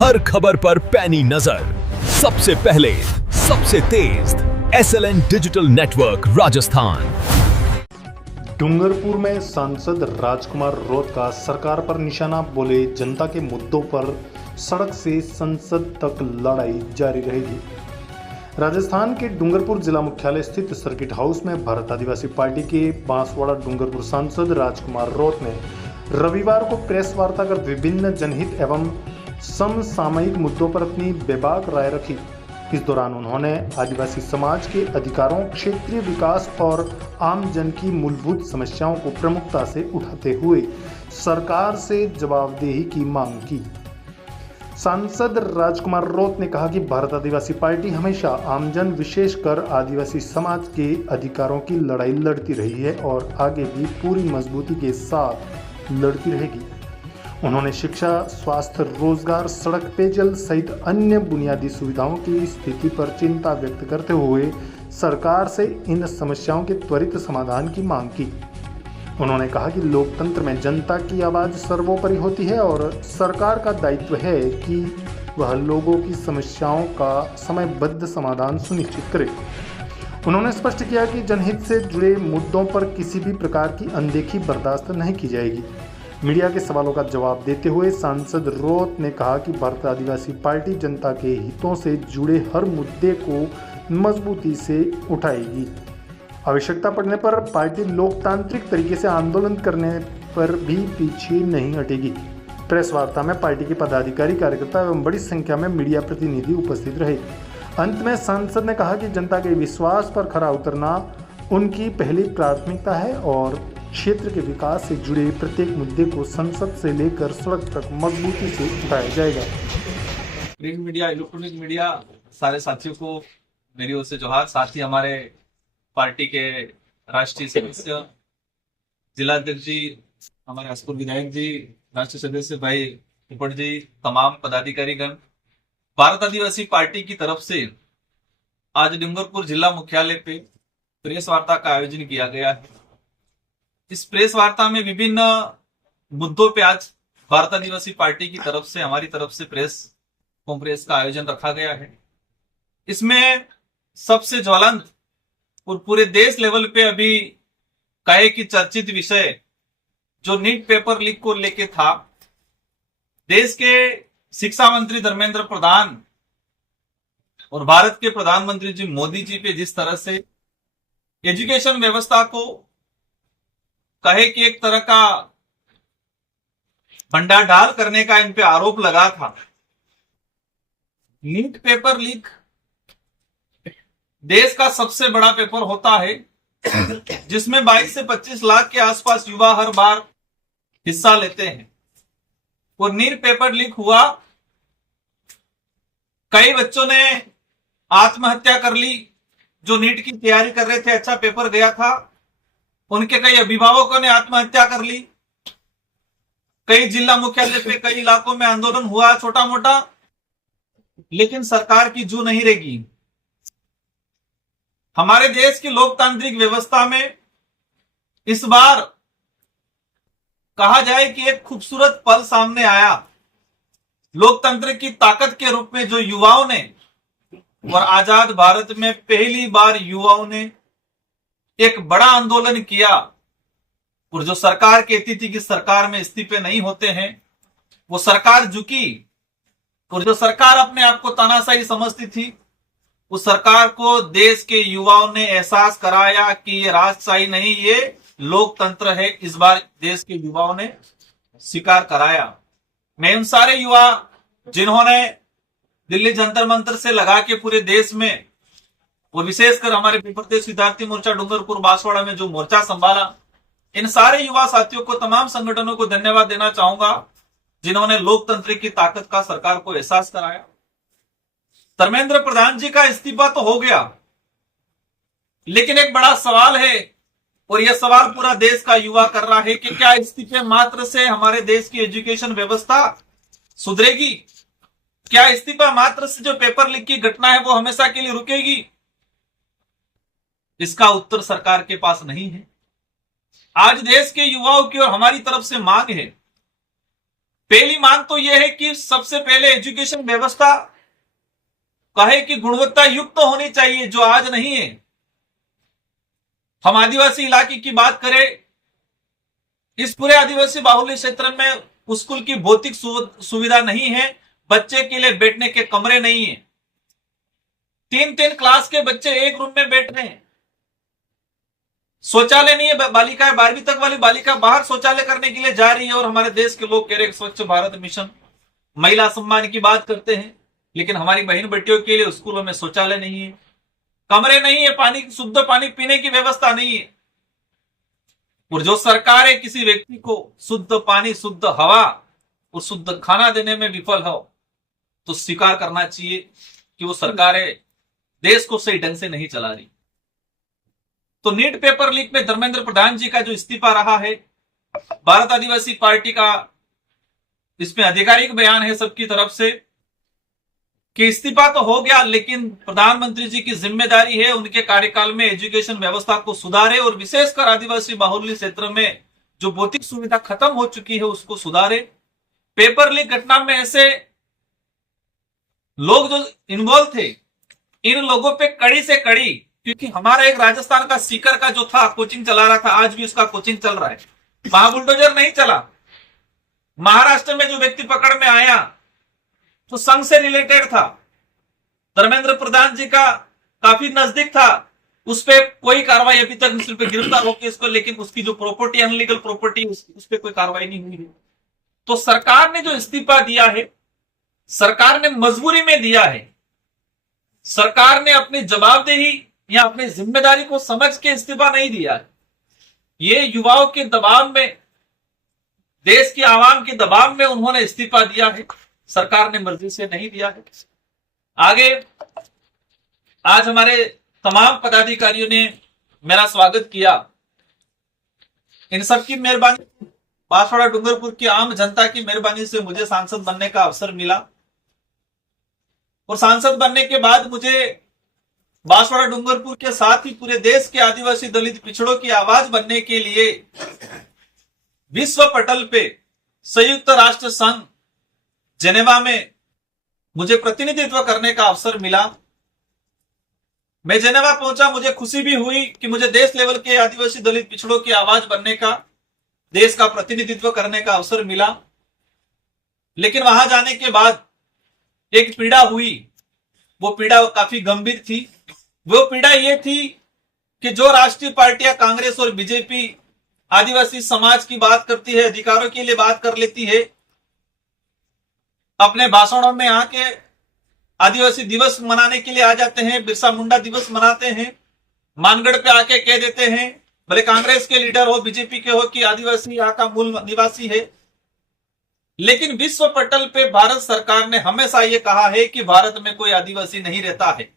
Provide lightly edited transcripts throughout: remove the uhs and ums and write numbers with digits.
हर खबर पर पैनी नजर, सबसे पहले, सबसे तेज, SLN digital network Rajasthan. Dungarpur में सांसद राजकुमार रोत का सरकार पर निशाना, बोले जनता के मुद्दों पर सड़क से संसद तक लड़ाई जारी रहेगी। राजस्थान के डूंगरपुर जिला मुख्यालय स्थित सर्किट हाउस में भारत आदिवासी पार्टी के बांसवाड़ा डूंगरपुर सांसद राजकुमार रोत ने रविवार को प्रेस वार्ता कर विभिन्न जनहित एवं समसामयिक मुद्दों पर अपनी बेबाक राय रखी। इस दौरान उन्होंने आदिवासी समाज के अधिकारों, क्षेत्रीय विकास और आम जन की मूलभूत समस्याओं को प्रमुखता से उठाते हुए सरकार से जवाबदेही की मांग की। सांसद राजकुमार रोत ने कहा कि भारत आदिवासी पार्टी हमेशा आमजन, विशेषकर आदिवासी समाज के अधिकारों की लड़ाई लड़ती रही है और आगे भी पूरी मजबूती के साथ लड़ती रहेगी। उन्होंने शिक्षा, स्वास्थ्य, रोजगार, सड़क, पेयजल सहित अन्य बुनियादी सुविधाओं की स्थिति पर चिंता व्यक्त करते हुए सरकार से इन समस्याओं के त्वरित समाधान की मांग की। उन्होंने कहा कि लोकतंत्र में जनता की आवाज़ सर्वोपरि होती है और सरकार का दायित्व है कि वह लोगों की समस्याओं का समयबद्ध समाधान सुनिश्चित करे। उन्होंने स्पष्ट किया कि जनहित से जुड़े मुद्दों पर किसी भी प्रकार की अनदेखी बर्दाश्त नहीं की जाएगी। मीडिया के सवालों का जवाब देते हुए सांसद रोत ने कहा कि भारत आदिवासी पार्टी जनता के हितों से जुड़े हर मुद्दे को मजबूती से उठाएगी। आवश्यकता पड़ने पर पार्टी लोकतांत्रिक तरीके से आंदोलन करने पर भी पीछे नहीं हटेगी। प्रेस वार्ता में पार्टी के पदाधिकारी, कार्यकर्ता एवं बड़ी संख्या में मीडिया प्रतिनिधि उपस्थित रहे। अंत में सांसद ने कहा कि जनता के विश्वास पर खरा उतरना उनकी पहली प्राथमिकता है और क्षेत्र के विकास से जुड़े प्रत्येक मुद्दे को संसद से लेकर सड़क तक मजबूती से उठाया जाएगा। प्रिंट मीडिया, इलेक्ट्रॉनिक मीडिया, सारे साथियों को मेरी ओर से जोहार। साथ ही हमारे पार्टी के राष्ट्रीय सदस्य, जिलाध्यक्ष जी, हमारे हसपुर विधायक जी, राष्ट्रीय सदस्य भाई उपट जी, तमाम पदाधिकारीगण, भारत आदिवासी पार्टी की तरफ से आज डूंगरपुर जिला मुख्यालय पे प्रेस वार्ता का आयोजन किया गया है। इस प्रेस वार्ता में विभिन्न मुद्दों पे आज भारत आदिवासी पार्टी की तरफ से, हमारी तरफ से प्रेस कॉन्फ्रेंस का आयोजन रखा गया है। इसमें सबसे ज्वलंत और पूरे देश लेवल पे अभी कहे कि चर्चित विषय जो नीट पेपर लीक को लेके था, देश के शिक्षा मंत्री धर्मेंद्र प्रधान और भारत के प्रधानमंत्री जी मोदी जी पे जिस तरह से एजुकेशन व्यवस्था को कहे कि एक तरह का भंडार करने का इन पे आरोप लगा था। नीट पेपर लीक देश का सबसे बड़ा पेपर होता है जिसमें 22 से 25 लाख के आसपास युवा हर बार हिस्सा लेते हैं। और नीट पेपर लीक हुआ, कई बच्चों ने आत्महत्या कर ली जो नीट की तैयारी कर रहे थे। अच्छा पेपर गया था, उनके कई अभिभावकों ने आत्महत्या कर ली। कई जिला मुख्यालय पे, कई इलाकों में आंदोलन हुआ छोटा मोटा, लेकिन सरकार की जू नहीं रहेगी। हमारे देश की लोकतांत्रिक व्यवस्था में इस बार कहा जाए कि एक खूबसूरत पल सामने आया। लोकतंत्र की ताकत के रूप में जो युवाओं ने, और आजाद भारत में पहली बार युवाओं ने एक बड़ा आंदोलन किया और जो सरकार कहती थी कि सरकार में इस्तीफे नहीं होते हैं, वो सरकार झुकी। और जो सरकार अपने आप को तानाशाही समझती थी, उस सरकार को देश के युवाओं ने एहसास कराया कि ये राजशाही नहीं, ये लोकतंत्र है। इस बार देश के युवाओं ने स्वीकार कराया। मैं उन सारे युवा जिन्होंने दिल्ली जंतर मंतर से लगा के पूरे देश में और विशेषकर हमारे प्रदेश विद्यार्थी मोर्चा डूंगरपुर बांसवाड़ा में जो मोर्चा संभाला, इन सारे युवा साथियों को, तमाम संगठनों को धन्यवाद देना चाहूंगा जिन्होंने लोकतंत्र की ताकत का सरकार को एहसास कराया। धर्मेंद्र प्रधान जी का इस्तीफा तो हो गया, लेकिन एक बड़ा सवाल है और यह सवाल पूरा देश का युवा कर रहा है कि क्या इस्तीफे मात्र से हमारे देश की एजुकेशन व्यवस्था सुधरेगी? क्या इस्तीफा मात्र से जो पेपर लीक की घटना है वो हमेशा के लिए रुकेगी? इसका उत्तर सरकार के पास नहीं है। आज देश के युवाओं की और हमारी तरफ से मांग है पहली मांग तो यह है कि सबसे पहले एजुकेशन व्यवस्था कहे कि गुणवत्ता युक्त तो होनी चाहिए, जो आज नहीं है। हम आदिवासी इलाके की बात करें, इस पूरे आदिवासी बाहुल्य क्षेत्र में स्कूल की भौतिक सुविधा नहीं है, बच्चे के लिए बैठने के कमरे नहीं है, 3-3 क्लास के बच्चे एक रूम में बैठ रहे हैं, शौचालय नहीं है, बालिकाएं 12वीं तक वाली बालिका बाहर शौचालय करने के लिए जा रही है। और हमारे देश के लोग कह रहे स्वच्छ भारत मिशन, महिला सम्मान की बात करते हैं, लेकिन हमारी बहन बेटियों के लिए स्कूलों में शौचालय नहीं है, कमरे नहीं है, पानी, शुद्ध पानी पीने की व्यवस्था नहीं है। और जो सरकार है किसी व्यक्ति को शुद्ध पानी, शुद्ध हवा और शुद्ध खाना देने में विफल हो तो स्वीकार करना चाहिए कि वो सरकारें देश को सही ढंग से नहीं चला रही। तो नीट पेपर लीक में धर्मेंद्र प्रधान जी का जो इस्तीफा रहा है, भारत आदिवासी पार्टी का इसमें आधिकारिक बयान है सबकी तरफ से कि इस्तीफा तो हो गया, लेकिन प्रधानमंत्री जी की जिम्मेदारी है उनके कार्यकाल में एजुकेशन व्यवस्था को सुधारे और विशेषकर आदिवासी बाहुल्य क्षेत्र में जो भौतिक सुविधा खत्म हो चुकी है उसको सुधारे। पेपर लीक घटना में ऐसे लोग जो इन्वॉल्व थे, इन लोगों पे कड़ी से कड़ी, क्योंकि हमारा एक राजस्थान का सीकर का जो था कोचिंग चला रहा था, आज भी उसका कोचिंग चल रहा है, महाबुलडोजर नहीं चला। महाराष्ट्र में जो व्यक्ति पकड़ में आया तो संघ से रिलेटेड था, धर्मेंद्र प्रधान जी का काफी नजदीक था, उस पर कोई कार्रवाई अभी तक सिर्फ गिरफ्तार होकर इसको, लेकिन उसकी जो प्रॉपर्टी, अनलीगल प्रॉपर्टी, उस पर कोई कार्रवाई नहीं हुई है। तो सरकार ने जो इस्तीफा दिया है, सरकार ने मजबूरी में दिया है, सरकार ने अपनी जवाबदेही या अपनी जिम्मेदारी को समझ के इस्तीफा नहीं दिया है। ये युवाओं के दबाव में, देश की आवाम के दबाव में उन्होंने इस्तीफा दिया है, सरकार ने मर्जी से नहीं दिया है। आगे आज हमारे तमाम पदाधिकारियों ने मेरा स्वागत किया, इन सबकी मेहरबानी, बांसवाड़ा डूंगरपुर की आम जनता की मेहरबानी से मुझे सांसद बनने का अवसर मिला। और सांसद बनने के बाद मुझे बांसवाड़ा डूंगरपुर के साथ ही पूरे देश के आदिवासी दलित पिछड़ों की आवाज बनने के लिए विश्व पटल पे संयुक्त राष्ट्र संघ जेनेवा में मुझे प्रतिनिधित्व करने का अवसर मिला। मैं जेनेवा पहुंचा, मुझे खुशी भी हुई कि मुझे देश लेवल के आदिवासी दलित पिछड़ों की आवाज बनने का, देश का प्रतिनिधित्व करने का अवसर मिला। लेकिन वहां जाने के बाद एक पीड़ा हुई, वो पीड़ा काफी गंभीर थी। वो पीड़ा ये थी कि जो राष्ट्रीय पार्टियां कांग्रेस और बीजेपी आदिवासी समाज की बात करती है, अधिकारों के लिए बात कर लेती है, अपने भाषणों में आके आदिवासी दिवस मनाने के लिए आ जाते हैं, बिरसा मुंडा दिवस मनाते हैं, मानगढ़ पे आके कह देते हैं, भले कांग्रेस के लीडर हो, बीजेपी के हो, कि आदिवासी यहाँ का मूल निवासी है। लेकिन विश्व पटल पे भारत सरकार ने हमेशा ये कहा है कि भारत में कोई आदिवासी नहीं रहता है।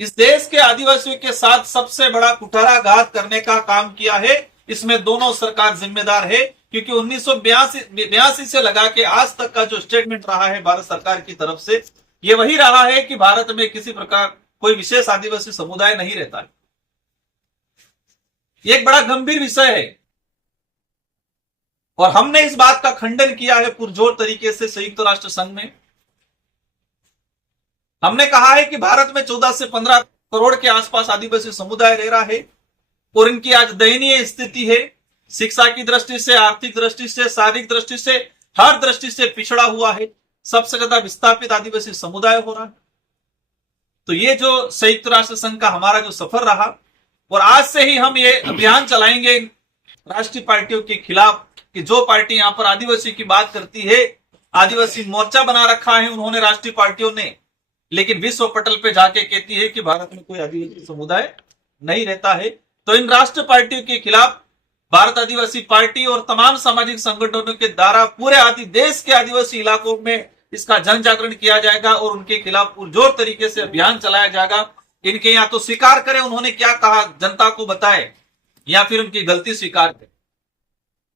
इस देश के आदिवासियों के साथ सबसे बड़ा कुठाराघात करने का काम किया है, इसमें दोनों सरकार जिम्मेदार है, क्योंकि 1982 से लगा के आज तक का जो स्टेटमेंट रहा है भारत सरकार की तरफ से, ये वही रहा है कि भारत में किसी प्रकार कोई विशेष आदिवासी समुदाय नहीं रहता है। ये एक बड़ा गंभीर विषय है और हमने इस बात का खंडन किया है पुरजोर तरीके से संयुक्त राष्ट्र संघ में। हमने कहा है कि भारत में 14 से 15 करोड़ के आसपास आदिवासी समुदाय रह रहा है और इनकी आज दयनीय स्थिति है, शिक्षा की दृष्टि से, आर्थिक दृष्टि से, शारीरिक दृष्टि से, हर दृष्टि से पिछड़ा हुआ है, सबसे ज्यादा विस्थापित आदिवासी समुदाय हो रहा है। तो ये जो संयुक्त राष्ट्र संघ का हमारा जो सफर रहा, और आज से ही हम ये अभियान चलाएंगे राष्ट्रीय पार्टियों के खिलाफ कि जो पार्टी यहां पर आदिवासी की बात करती है, आदिवासी मोर्चा बना रखा है उन्होंने राष्ट्रीय पार्टियों ने, लेकिन विश्व पटल पे जाके कहती है कि भारत में कोई आदिवासी समुदाय नहीं रहता है। तो इन राष्ट्रीय पार्टियों के खिलाफ भारत आदिवासी पार्टी और तमाम सामाजिक संगठनों के द्वारा पूरे देश के आदिवासी इलाकों में इसका जन जागरण किया जाएगा और उनके खिलाफ पुरजोर तरीके से अभियान चलाया जाएगा। इनके यहाँ तो स्वीकार करें उन्होंने क्या कहा, जनता को बताए, या फिर उनकी गलती स्वीकार करें।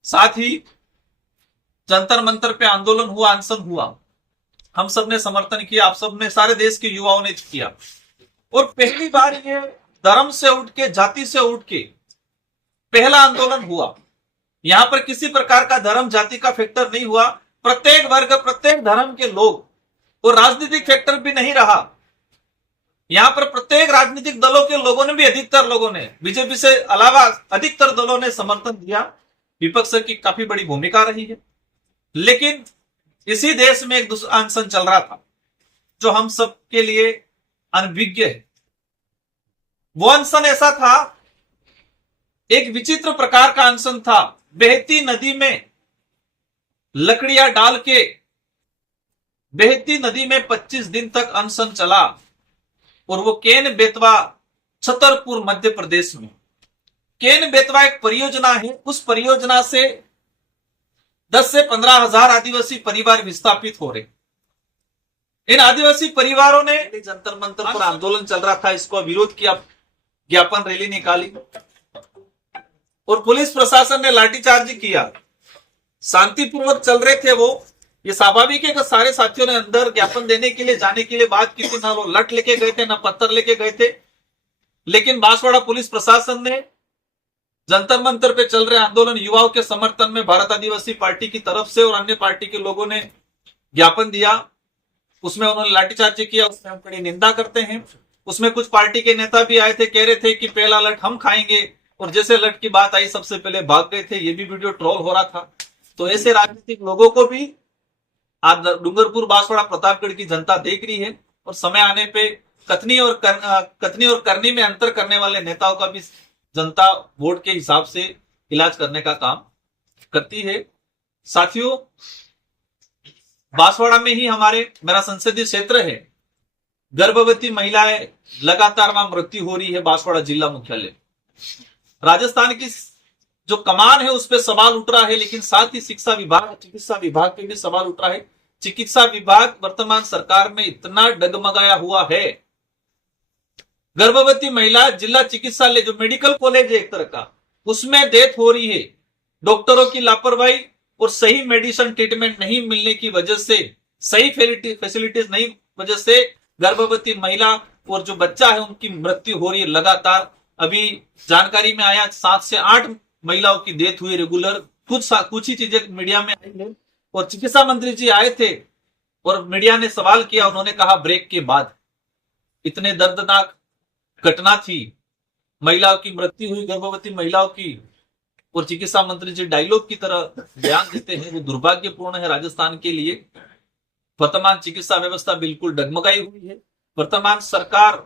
साथ ही जंतर मंतर पे आंदोलन हुआ, अनशन हुआ, हम सब ने समर्थन किया, आप सब ने, सारे देश के युवाओं ने किया। और पहली बार ये धर्म से उठ के, जाति से उठ के पहला आंदोलन हुआ यहां पर किसी प्रकार का धर्म जाति का फैक्टर नहीं हुआ। प्रत्येक वर्ग प्रत्येक धर्म के लोग, और राजनीतिक फैक्टर भी नहीं रहा। यहां पर प्रत्येक राजनीतिक दलों के लोगों ने भी, अधिकतर लोगों ने, बीजेपी से अलावा अधिकतर दलों ने समर्थन दिया। विपक्ष की काफी बड़ी भूमिका रही है। लेकिन इसी देश में एक दूसरा अनशन चल रहा था जो हम सबके लिए अनभिज्ञ है। वो अनशन ऐसा था, एक विचित्र प्रकार का अनशन था। बहती नदी में लकड़ियां डाल के बहती नदी में 25 दिन तक अनशन चला, और वो केन बेतवा, छतरपुर, मध्य प्रदेश में। केन बेतवा एक परियोजना है। उस परियोजना से 10 से 15 हजार आदिवासी परिवार विस्थापित हो रहे। इन आदिवासी परिवारों ने जंतर मंतर पर आंदोलन चल रहा था, इसको विरोध किया, ज्ञापन रैली निकाली, और पुलिस प्रशासन ने लाठीचार्ज किया। शांतिपूर्वक चल रहे थे वो। ये स्वाभाविक है कि सारे साथियों ने अंदर ज्ञापन देने के लिए जाने के लिए बात की थी। ना वो लठ लेके गए थे, ना पत्थर लेके गए थे। लेकिन बांसवाड़ा पुलिस प्रशासन ने जंतर मंतर पे चल रहे आंदोलन युवाओं के समर्थन में भारत आदिवासी पार्टी की तरफ से और अन्य पार्टी के लोगों ने ज्ञापन दिया। उसमें उन्होंने लाठीचार्ज किया, उसमें हम कड़ी निंदा करते हैं। उसमें कुछ पार्टी के नेता भी आए थे, कह रहे थे कि पहला लठ हम खाएंगे, और जैसे लठ की बात आई सबसे पहले भाग गए थे। ये भी वीडियो ट्रोल हो रहा था। तो ऐसे राजनीतिक लोगों को भी आज डूंगरपुर, बांसवाड़ा, प्रतापगढ़ की जनता देख रही है, और समय आने पे कथनी और करनी में अंतर करने वाले नेताओं का भी जनता वोट के हिसाब से इलाज करने का काम करती है। साथियों, बांसवाड़ा में ही मेरा संसदीय क्षेत्र है। गर्भवती महिलाएं लगातार वहां मृत्यु हो रही है। बांसवाड़ा जिला मुख्यालय, राजस्थान की जो कमान है उस पर सवाल उठ रहा है, लेकिन साथ ही शिक्षा विभाग, चिकित्सा विभाग पे भी सवाल उठ रहा है। चिकित्सा विभाग वर्तमान सरकार में इतना डगमगाया हुआ है। गर्भवती महिला जिला चिकित्सालय, जो मेडिकल कॉलेज है एक तरह का, उसमें डेथ हो रही है। डॉक्टरों की लापरवाही और सही मेडिसिन ट्रीटमेंट नहीं मिलने की वजह से, सही फैसिलिटीज नहीं वजह से गर्भवती महिला और जो बच्चा है उनकी मृत्यु हो रही है लगातार। अभी जानकारी में आया 7 से 8 महिलाओं की डेथ हुई रेगुलर। कुछ ही चीजें मीडिया में आई है, और चिकित्सा मंत्री जी आए थे और मीडिया ने सवाल किया। उन्होंने कहा ब्रेक के बाद इतने दर्दनाक घटना थी, महिलाओं की मृत्यु हुई, गर्भवती महिलाओं की, और चिकित्सा मंत्री जी डायलॉग की तरह बयान देते हैं। वो दुर्भाग्यपूर्ण है राजस्थान के लिए। वर्तमान चिकित्सा व्यवस्था बिल्कुल डगमगाई हुई है। वर्तमान सरकार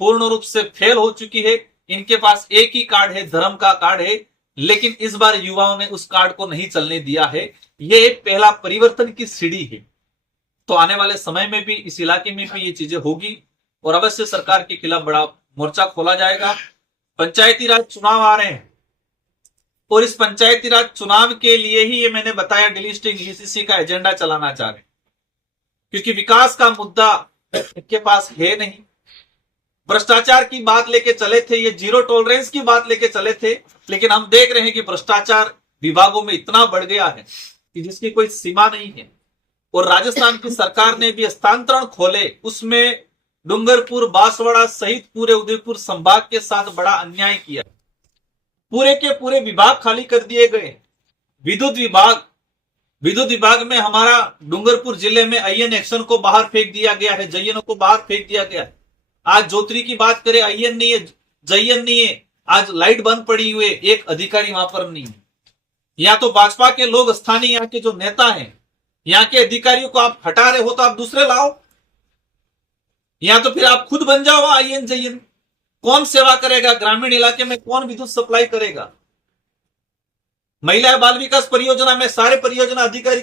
पूर्ण रूप से फेल हो चुकी है। इनके पास एक ही कार्ड है, धर्म का कार्ड है, लेकिन इस बार युवाओं ने उस कार्ड को नहीं चलने दिया है। ये एक पहला परिवर्तन की सीढ़ी है। तो आने वाले समय में भी इस इलाके में भी ये चीजें होगी, और अवश्य सरकार के खिलाफ बड़ा मोर्चा खोला जाएगा। पंचायती राज चुनाव आ रहे हैं, और इस पंचायती राज चुनाव के लिए ही ये मैंने बताया डिलिस्टिंग ईसीसी का एजेंडा चलाना चाह रहे हैं, क्योंकि विकास का मुद्दा इनके पास है नहीं। भ्रष्टाचार की बात लेके चले थे, ये जीरो टॉलरेंस की बात लेके चले थे, लेकिन हम देख रहे हैं कि भ्रष्टाचार विभागों में इतना बढ़ गया है कि जिसकी कोई सीमा नहीं है। और राजस्थान की सरकार ने भी हस्तांतरण खोले, उसमें डूंगरपुर, बांसवाड़ा सहित पूरे उदयपुर संभाग के साथ बड़ा अन्याय किया। पूरे के पूरे विभाग खाली कर दिए गए। विद्युत विभाग में हमारा डूंगरपुर जिले में आईएन एक्शन को बाहर फेंक दिया गया है, जयन को बाहर फेंक दिया गया है। आज जोत्री की बात करें, आईएन नहीं है, जयन नहीं है, आज लाइट बंद पड़ी हुई है, एक अधिकारी वहां पर नहीं है। या तो भाजपा के लोग, स्थानीय यहाँ के जो नेता हैं, यहाँ के अधिकारियों को आप हटा रहे हो तो आप दूसरे लाओ, या तो फिर आप खुद बन जाओ आईएन जयन। कौन सेवा करेगा ग्रामीण इलाके में? कौन विद्युत सप्लाई करेगा? महिला बाल विकास परियोजना में सारे परियोजना अधिकारी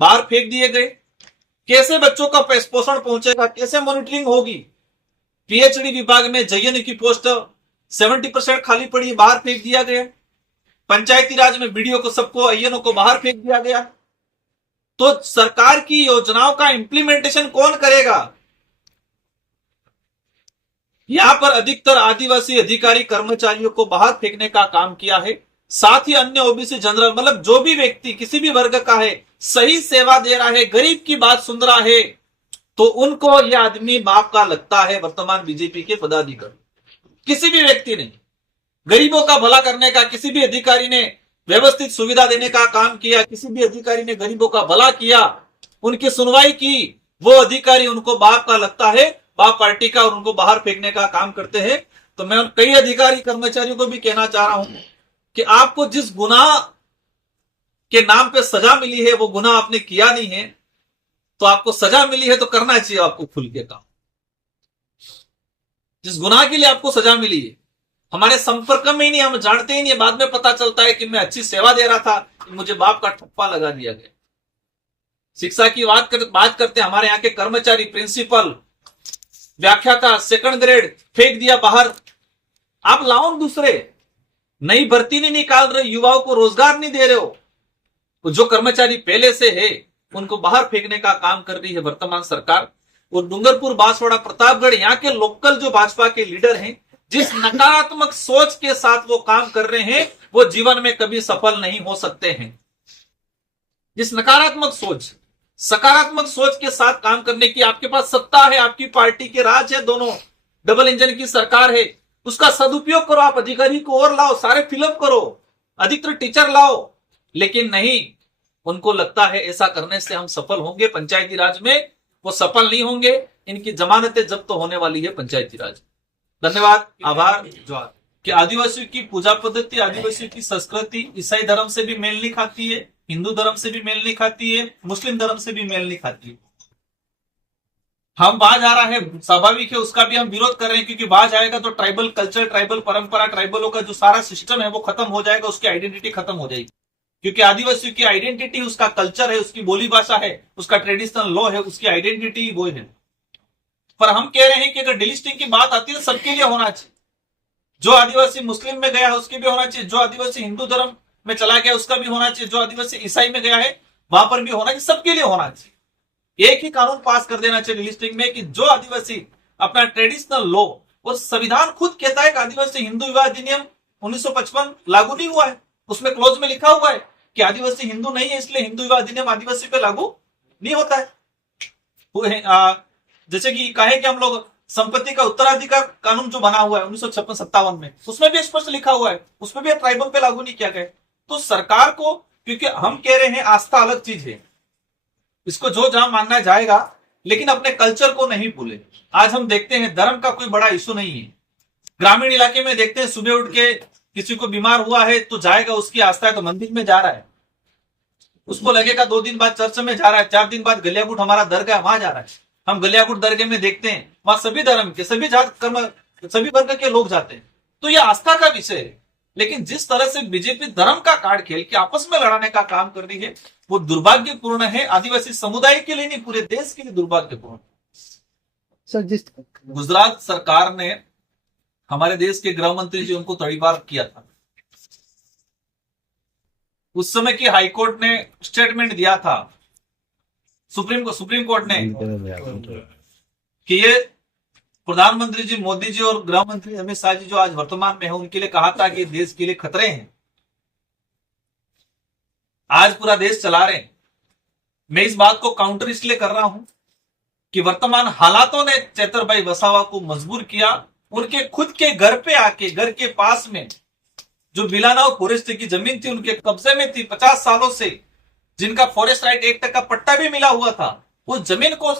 बाहर फेंक दिए गए। कैसे बच्चों का पोषण पहुंचेगा? कैसे मॉनिटरिंग होगी? पीएचडी विभाग में जयन की पोस्ट 70% खाली पड़ी, बाहर फेंक दिया गया। पंचायती राज में बीडीओ को, सबको, आईएनओ को बाहर फेंक दिया गया। तो सरकार की योजनाओं का इंप्लीमेंटेशन कौन करेगा? यहां पर अधिकतर आदिवासी अधिकारी कर्मचारियों को बाहर फेंकने का काम किया है। साथ ही अन्य ओबीसी जनरल, मतलब जो भी व्यक्ति किसी भी वर्ग का है, सही सेवा दे रहा है, गरीब की बात सुन रहा है, तो उनको यह आदमी बाप का लगता है। वर्तमान बीजेपी के पदाधिकारी, किसी भी व्यक्ति ने गरीबों का भला करने का, किसी भी अधिकारी ने व्यवस्थित सुविधा देने का काम किया, किसी भी अधिकारी ने गरीबों का भला किया, उनकी सुनवाई की, वो अधिकारी उनको बाप का लगता है, बाप पार्टी का, और उनको बाहर फेंकने का काम करते हैं। तो मैं कई अधिकारी कर्मचारियों को भी कहना चाह रहा हूं कि आपको जिस गुनाह के नाम पे सजा मिली है वो गुनाह आपने किया नहीं है, तो आपको सजा मिली है तो करना चाहिए आपको खुल के काम। जिस गुनाह के लिए आपको सजा मिली है, हमारे संपर्क में ही नहीं, हम जानते ही नहीं, बाद में पता चलता है कि मैं अच्छी सेवा दे रहा था, मुझे बाप का ठप्पा लगा दिया गया। शिक्षा की बात करते हैं, हमारे यहाँ के कर्मचारी, प्रिंसिपल, व्याख्याता, सेकंड ग्रेड फेंक दिया बाहर। आप लाओ दूसरे, नई भर्ती नहीं निकाल रहे, युवाओं को रोजगार नहीं दे रहे हो, तो जो कर्मचारी पहले से है उनको बाहर फेंकने का काम कर रही है वर्तमान सरकार। और डूंगरपुर, बांसवाड़ा, प्रतापगढ़, यहाँ के लोकल जो भाजपा के लीडर हैं, जिस नकारात्मक सोच के साथ वो काम कर रहे हैं, वो जीवन में कभी सफल नहीं हो सकते हैं। जिस नकारात्मक सोच, सकारात्मक सोच के साथ काम करने की आपके पास सत्ता है, आपकी पार्टी के राज है, दोनों डबल इंजन की सरकार है, उसका सदुपयोग करो। आप अधिकारी को और लाओ, सारे फिलअप करो, अधिकतर टीचर लाओ, लेकिन नहीं, उनको लगता है ऐसा करने से हम सफल होंगे पंचायती राज में। वो सफल नहीं होंगे, इनकी जमानतें जब्त तो होने वाली है पंचायती राज। धन्यवाद, आभार, जोहार। कि आदिवासियों की पूजा पद्धति, आदिवासियों की संस्कृति ईसाई धर्म से भी मेल नहीं खाती है, हिंदू धर्म से भी मेल नहीं खाती है, मुस्लिम धर्म से भी मेल नहीं खाती है। हम बाज आ रहा है, स्वाभाविक है, उसका भी हम विरोध कर रहे हैं, क्योंकि बाज आएगा तो ट्राइबल कल्चर, ट्राइबल परंपरा, ट्राइबलों का जो सारा सिस्टम है वो खत्म हो जाएगा, उसकी आइडेंटिटी खत्म हो जाएगी। क्योंकि आदिवासियों की आइडेंटिटी उसका कल्चर है, उसकी बोली भाषा है, उसका ट्रेडिशनल लॉ है, उसकी आइडेंटिटी वो है। पर हम कह रहे हैं कि अगर डिलिस्टिंग की बात आती है तो सबके लिए होना चाहिए। जो आदिवासी मुस्लिम में गया है उसके भी होना चाहिए, जो आदिवासी हिंदू धर्म में चला गया उसका भी होना चाहिए, जो आदिवासी ईसाई में गया है वहां पर भी होना चाहिए, सबके लिए होना चाहिए। एक ही कानून पास कर देना चाहिए डिलिस्टिंग में कि जो आदिवासी अपना ट्रेडिशनल लॉ, और संविधान खुद कहता है कि आदिवासी हिंदू विवाह अधिनियम 1955 लागू नहीं हुआ है, उसमें क्लोज में लिखा हुआ है कि आदिवासी हिंदू नहीं है, इसलिए हिंदू विवाह अधिनियम आदिवासी पे लागू नहीं होता है। जैसे कि कहे कि हम लोग संपत्ति का उत्तराधिकार कानून जो बना हुआ है 1956-57 में, उसमें भी स्पष्ट लिखा हुआ है, उसमें भी ट्राइबल पे लागू नहीं किया गया। तो सरकार को, क्योंकि हम कह रहे हैं आस्था अलग चीज है, इसको जो जहां मानना जाएगा, लेकिन अपने कल्चर को नहीं भूले। आज हम देखते हैं धर्म का कोई बड़ा इशू नहीं है। ग्रामीण इलाके में देखते हैं, सुबह उठ के किसी को बीमार हुआ है तो जाएगा, उसकी आस्था है तो मंदिर में जा रहा है, उसको लगेगा 2 दिन बाद चर्च में जा रहा है, 4 दिन बाद गलियाकुट हमारा दरगाह वहां जा रहा है। हम गलियाकुट दरगाह में देखते हैं, वहां सभी धर्म के, सभी जात कर्म, सभी वर्ग के लोग जाते हैं। तो यह आस्था का विषय है। लेकिन जिस तरह से बीजेपी धर्म का कार्ड खेल के आपस में लड़ाने का काम कर रही है, वो दुर्भाग्यपूर्ण है। आदिवासी समुदाय के लिए नहीं, पूरे देश के लिए दुर्भाग्यपूर्ण। सर, जिस गुजरात सरकार ने, हमारे देश के गृह मंत्री जी, उनको तड़ीपार किया था। उस समय की हाईकोर्ट ने स्टेटमेंट दिया था, सुप्रीम कोर्ट ने, कि ये प्रधानमंत्री जी मोदी जी और गृह मंत्री अमित शाह जी जो आज वर्तमान में है, उनके लिए कहा था कि देश के लिए खतरे हैं। आज पूरा देश चला रहे हैं। मैं इस बात को काउंटर इसलिए कर रहा हूं कि वर्तमान हालातों ने चैतरभाई वसावा को मजबूर किया। उनके खुद के घर पे आके, घर के पास में जो बिलानाव फॉरेस्ट की जमीन थी, उनके कब्जे में थी 50 सालों से, जिनका फॉरेस्ट राइट एक्ट का पट्टा भी मिला हुआ था, उस जमीन को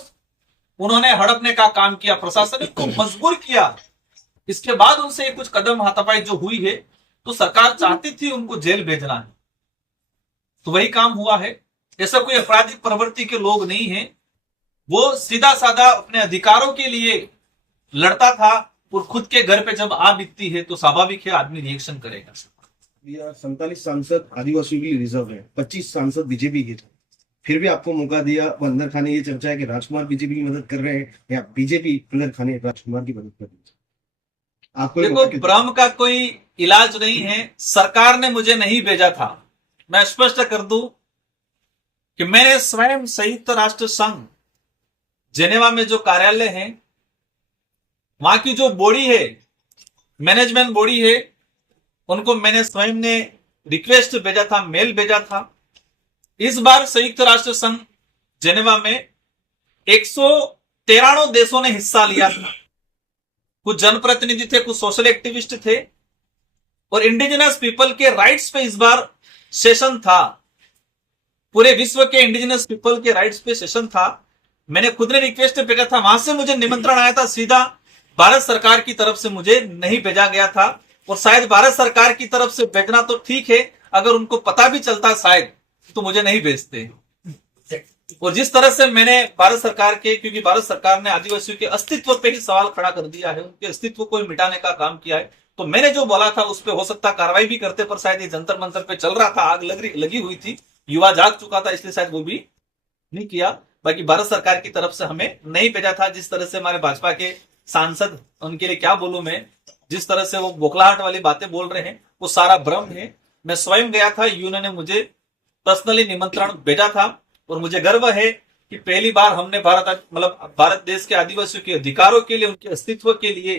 उन्होंने हड़पने का काम किया, प्रशासन को मजबूर किया। इसके बाद उनसे कुछ कदम हाथापाई जो हुई है, तो सरकार चाहती थी उनको जेल भेजना है, तो वही काम हुआ है। ऐसा कोई आपराधिक प्रवृत्ति के लोग नहीं है, वो सीधा साधा अपने अधिकारों के लिए लड़ता था, और खुद के घर पे जब आ बीतती है तो स्वाभाविक है आदमी रिएक्शन करेगा। 47 सांसद आदिवासियों के लिए रिजर्व है, 25 सांसद बीजेपी के थे, फिर भी आपको मौका दिया। वो अंदर खाने ये चर्चा है कि राजकुमार बीजेपी की मदद कर रहे हैं या बीजेपी अंदर खाने राजकुमार की मदद कर रही है। आपको देखो, भ्रम का कोई इलाज नहीं है। सरकार ने मुझे नहीं भेजा था। मैं स्पष्ट कर दूं कि मैंने स्वयं संयुक्त राष्ट्र संघ जेनेवा में जो कार्यालय है, वहां की जो बॉडी है, मैनेजमेंट बॉडी है, उनको मैंने स्वयं ने रिक्वेस्ट भेजा था, मेल भेजा था। इस बार संयुक्त राष्ट्र संघ जेनेवा में 193 देशों ने हिस्सा लिया था। कुछ जनप्रतिनिधि थे, कुछ सोशल एक्टिविस्ट थे, और इंडिजिनस पीपल के राइट्स पे इस बार सेशन था, पूरे विश्व के इंडिजिनस पीपल के राइट्स पे सेशन था। मैंने खुद ने रिक्वेस्ट भेजा था, वहां से मुझे निमंत्रण आया था, सीधा भारत सरकार की तरफ से मुझे नहीं भेजा गया था। और शायद भारत सरकार की तरफ से भेजना तो ठीक है, अगर उनको पता भी चलता शायद तो मुझे नहीं भेजते। और जिस तरह से मैंने भारत सरकार के, क्योंकि भारत सरकार ने आदिवासियों के अस्तित्व पे ही सवाल खड़ा कर दिया है, उनके अस्तित्व को मिटाने का काम किया है, तो मैंने जो बोला था उस पर हो सकता कार्रवाई भी करते, पर शायद ये जंतर मंतर पे चल रहा था, आग लगी हुई थी, युवा जाग चुका था, इसलिए शायद वो भी नहीं किया। बाकी भारत सरकार की तरफ से हमें नहीं भेजा था। जिस तरह से हमारे भाजपा के सांसद, उनके लिए क्या बोलूं मैं, जिस तरह से वो बोखलाहट वाली बातें बोल रहे हैं, वो सारा भ्रम है। मैं स्वयं गया था, यूनियन ने मुझे पर्सनली निमंत्रण भेजा था और मुझे गर्व है कि पहली बार हमने भारत देश के आदिवासियों के अधिकारों के लिए, उनके अस्तित्व के लिए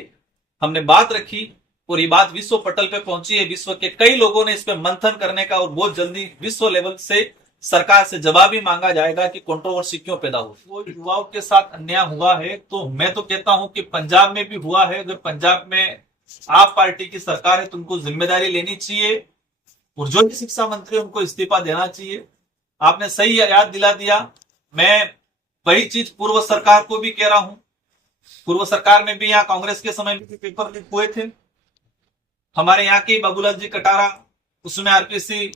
हमने बात रखी और ये बात विश्व पटल पे पहुंची है। विश्व के कई लोगों ने इस पे मंथन करने का और बहुत जल्दी विश्व लेवल से सरकार से जवाब भी मांगा जाएगा कि कंट्रोवर्सी क्यों पैदा हो। वो युवाओं के साथ अन्याय हुआ है तो मैं तो कहता हूं कि पंजाब में भी हुआ है। अगर पंजाब में आप पार्टी की सरकार है तो उनको जिम्मेदारी लेनी चाहिए और जो भी शिक्षा मंत्री उनको इस्तीफा देना चाहिए। आपने सही याद दिला दिया, मैं वही चीज पूर्व सरकार को भी कह रहा हूं। पूर्व सरकार में भी यहाँ कांग्रेस के समय में भी पेपर लीक हुए थे। हमारे यहाँ के बाबूलाल जी कटारा उसमें आरपीसी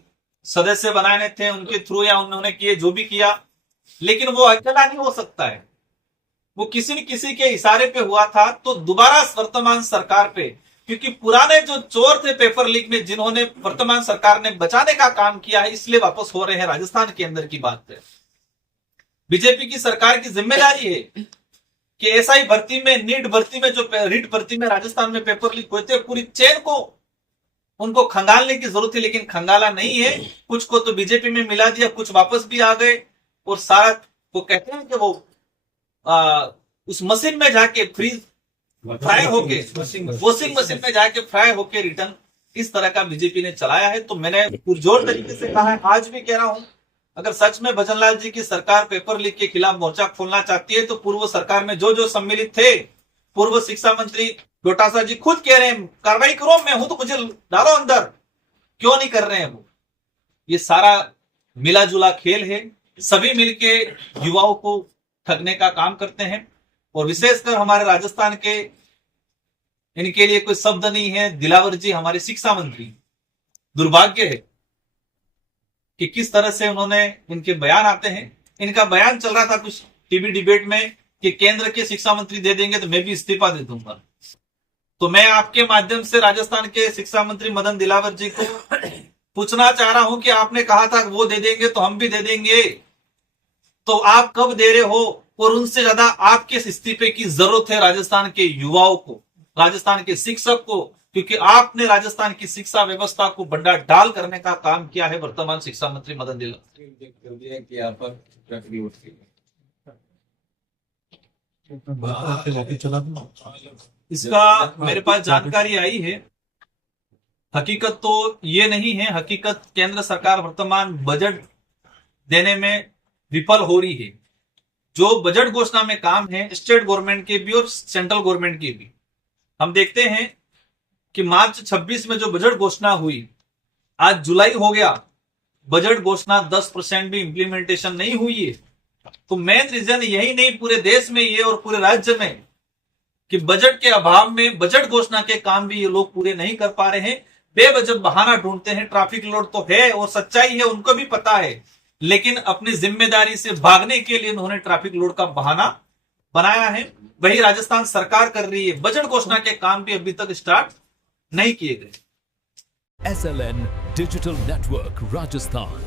सदस्य बनाए थे, उनके थ्रू या उन्होंने किए जो भी किया, लेकिन वो अकेला नहीं हो सकता है, वो किसी न किसी के इशारे पे हुआ था। तो दोबारा वर्तमान सरकार पे, क्योंकि पुराने जो चोर थे पेपर लीक में, जिन्होंने वर्तमान सरकार ने बचाने का काम किया है, इसलिए वापस हो रहे हैं। राजस्थान के अंदर की बात है, बीजेपी की सरकार की जिम्मेदारी है कि एसआई भर्ती में, नीट भर्ती में, जो रीट भर्ती में राजस्थान में पेपर लीक हुए थे, पूरी चेन को उनको खंगालने की जरूरत थी, लेकिन खंगाला नहीं है। कुछ को तो बीजेपी में मिला दिया, कुछ वापस भी आ गए और सारा वो कहते हैं कि वो उस मशीन में जाके फ्रीज फ्राई होके, वॉशिंग मशीन में जाके फ्राई होके रिटर्न, इस तरह का बीजेपी ने चलाया है। तो मैंने पुरजोर तरीके से कहा है, आज भी कह रहा हूं, अगर सच में भजनलाल जी की सरकार पेपर लीक के खिलाफ मोर्चा खोलना चाहती है तो पूर्व सरकार में जो जो सम्मिलित थे, पूर्व शिक्षा मंत्री डोटासरा जी खुद कह रहे हैं कार्रवाई करो, मैं हूं तो मुझे डालो अंदर, क्यों नहीं कर रहे हैं वो। ये सारा मिला जुला खेल है, सभी मिलके युवाओं को ठगने का काम करते हैं। और विशेषकर हमारे राजस्थान के, इनके लिए कोई शब्द नहीं है, दिलावर जी हमारे शिक्षा मंत्री, दुर्भाग्य है कि किस तरह से उन्होंने, इनके बयान आते हैं। इनका बयान चल रहा था कुछ टीवी डिबेट में कि केंद्र के शिक्षा मंत्री दे देंगे तो मैं भी इस्तीफा दे दूंगा। तो मैं आपके माध्यम से राजस्थान के शिक्षा मंत्री मदन दिलावर जी को पूछना चाह रहा हूं कि आपने कहा था वो दे देंगे तो हम भी दे देंगे, तो आप कब दे रहे हो? और उनसे ज्यादा आपके इस्तीफे की जरूरत है राजस्थान के युवाओं को, राजस्थान के शिक्षक को, क्योंकि आपने राजस्थान की शिक्षा व्यवस्था को बंडा डाल करने का काम किया है वर्तमान शिक्षा मंत्री मदन दिलावर। इसका मेरे पास जानकारी आई है, हकीकत तो ये नहीं है, हकीकत केंद्र सरकार वर्तमान बजट देने में विफल हो रही है। जो बजट घोषणा में काम है स्टेट गवर्नमेंट के भी और सेंट्रल गवर्नमेंट के भी, हम देखते हैं कि मार्च 26 में जो बजट घोषणा हुई, आज जुलाई हो गया, बजट घोषणा 10% भी इंप्लीमेंटेशन नहीं हुई है। तो मेन रीजन यही नहीं पूरे देश में ये और पूरे राज्य में कि बजट के अभाव में बजट घोषणा के काम भी ये लोग पूरे नहीं कर पा रहे हैं, बेवजह बहाना ढूंढते हैं। ट्रैफिक लोड तो है और सच्चाई है, उनको भी पता है, लेकिन अपनी जिम्मेदारी से भागने के लिए उन्होंने ट्रैफिक लोड का बहाना बनाया है। वही राजस्थान सरकार कर रही है, बजट घोषणा के काम भी अभी तक स्टार्ट नहीं किए गए। SLN digital network Rajasthan.